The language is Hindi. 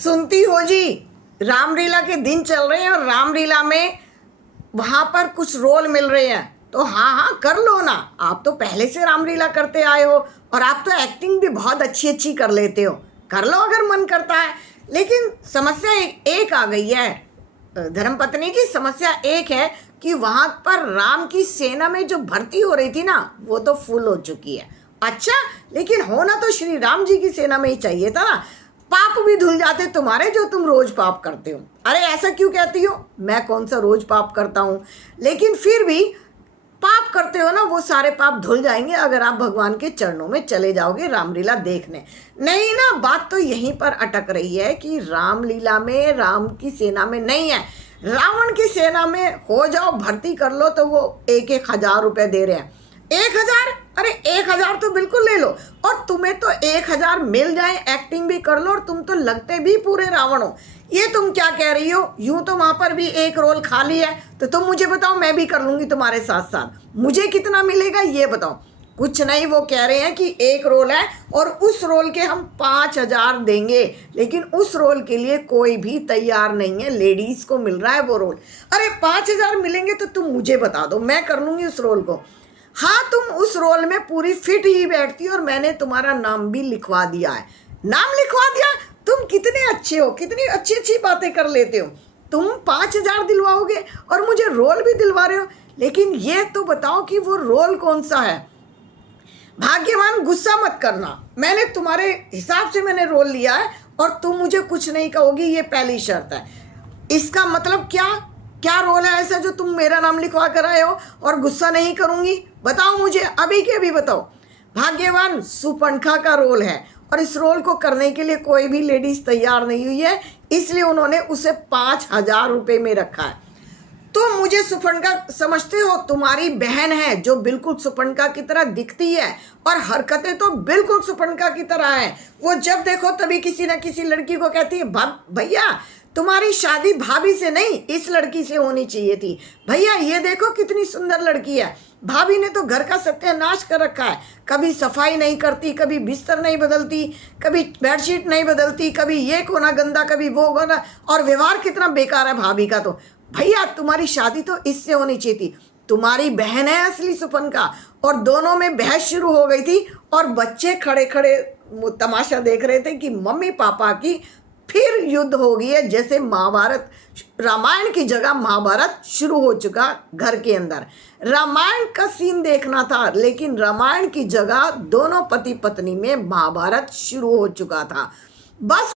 सुनती हो जी, रामलीला के दिन चल रहे हैं और रामलीला में वहाँ पर कुछ रोल मिल रहे हैं, तो हाँ हाँ कर लो ना। आप तो पहले से रामलीला करते आए हो और आप तो एक्टिंग भी बहुत अच्छी अच्छी कर लेते हो, कर लो अगर मन करता है। लेकिन समस्या एक आ गई है, धर्मपत्नी की समस्या एक है कि वहाँ पर राम की सेना में जो भर्ती हो रही थी ना, वो तो फुल हो चुकी है। अच्छा, लेकिन होना तो श्री राम जी की सेना में ही चाहिए था ना। पाप भी धुल जाते तुम्हारे जो तुम रोज पाप करते हो। अरे ऐसा क्यों कहती हो, मैं कौन सा रोज पाप करता हूँ, लेकिन फिर भी पाप करते हो ना, वो सारे पाप धुल जाएंगे अगर आप भगवान के चरणों में चले जाओगे रामलीला देखने। नहीं ना, बात तो यहीं पर अटक रही है कि रामलीला में राम की सेना में नहीं है, रावण की सेना में हो जाओ, भर्ती कर लो, तो वो 1,000 रुपये दे रहे हैं। 1,000? अरे 1,000 तो बिल्कुल ले लो, और तुम्हें तो 1,000 मिल जाए, एक्टिंग भी कर लो और तुम तो लगते भी पूरे रावण हो। ये तुम क्या कह रही हो, यूं तो वहां पर भी एक रोल खाली है, तो तुम मुझे बताओ, मैं भी कर लूंगी तुम्हारे साथ साथ। मुझे कितना मिलेगा ये बताओ। कुछ नहीं, वो कह रहे हैं कि एक रोल है और उस रोल के हम 5,000 देंगे, लेकिन उस रोल के लिए कोई भी तैयार नहीं है, लेडीज को मिल रहा है वो रोल। अरे 5,000 मिलेंगे तो तुम मुझे बता दो, मैं कर लूंगी उस रोल को। हाँ, तुम उस रोल में पूरी फिट ही बैठती हो और मैंने तुम्हारा नाम भी लिखवा दिया है। नाम लिखवा दिया? तुम कितने अच्छे हो, कितनी अच्छी अच्छी बातें कर लेते हो। तुम 5,000 दिलवाओगे और मुझे रोल भी दिलवा रहे हो, लेकिन ये तो बताओ कि वो रोल कौन सा है। भाग्यवान, गुस्सा मत करना, मैंने तुम्हारे हिसाब से मैंने रोल लिया है और तुम मुझे कुछ नहीं कहोगी, ये पहली शर्त है। इसका मतलब क्या क्या रोल है ऐसा जो तुम मेरा नाम लिखवा कर आए हो और गुस्सा नहीं करूंगी? बताओ मुझे, अभी के अभी बताओ। भाग्यवान, सुपंखा का रोल है और इस रोल को करने के लिए कोई भी लेडीज तैयार नहीं हुई है, इसलिए उन्होंने उसे 5,000 रुपये में रखा है। तुम मुझे सुपंखा समझते हो? तुम्हारी बहन है जो बिल्कुल सुपंखा की तरह दिखती है और हरकतें तो बिल्कुल सुपंखा की तरह है। वो जब देखो तभी किसी न किसी लड़की को कहती है, भैया तुम्हारी शादी भाभी से नहीं इस लड़की से होनी चाहिए थी। भैया ये देखो कितनी सुंदर लड़की है। भाभी ने तो घर का सत्यानाश कर रखा है, कभी सफाई नहीं करती, कभी बिस्तर नहीं बदलती, कभी बेडशीट नहीं बदलती, कभी ये कोना गंदा, कभी वो कोना, और व्यवहार कितना बेकार है भाभी का। तो भैया तुम्हारी शादी तो इससे होनी चाहिए थी। तुम्हारी बहन है असली सुपंखा, और दोनों में बहस शुरू हो गई थी और बच्चे खड़े खड़े तमाशा देख रहे थे कि मम्मी पापा की फिर युद्ध हो गई है, जैसे महाभारत, रामायण की जगह महाभारत शुरू हो चुका घर के अंदर। रामायण का सीन देखना था, लेकिन रामायण की जगह दोनों पति पत्नी में महाभारत शुरू हो चुका था। बस